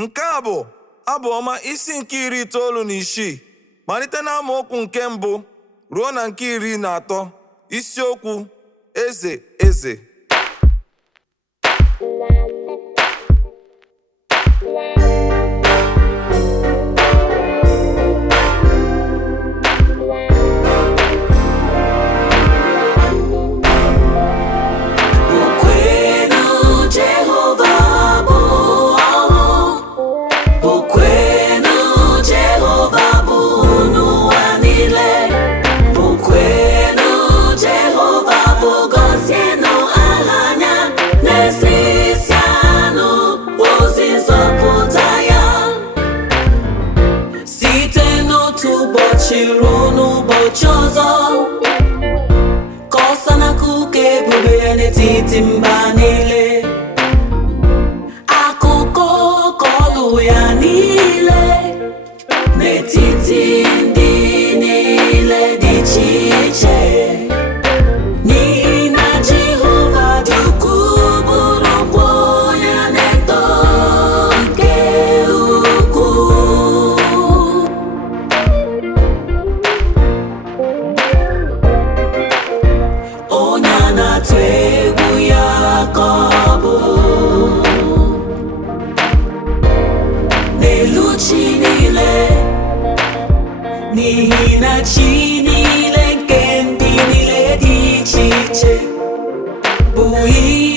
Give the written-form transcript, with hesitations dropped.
Nke a bụ Abụ Ọma isi nke 96 malite na amaokwu nke 1 ruo na nke 13, isiokwu Eze Eze. Ruo n'ụbọchị ọzọ, ka ọ sa n'akụkọ ebube ya n'etiti mba niile, akụkọ ọlụ ya niile n'etiti ndị niile dị iche iche. N'ihi na Jehova dị ukwuu, bụrụkwa onye na-eto nke ukwuu. Onye na-atụ egwu ya ka ọ bụ, n'elu chi niile, n'ihi na chi niile nke ndị niile dị iche iche bụ ihe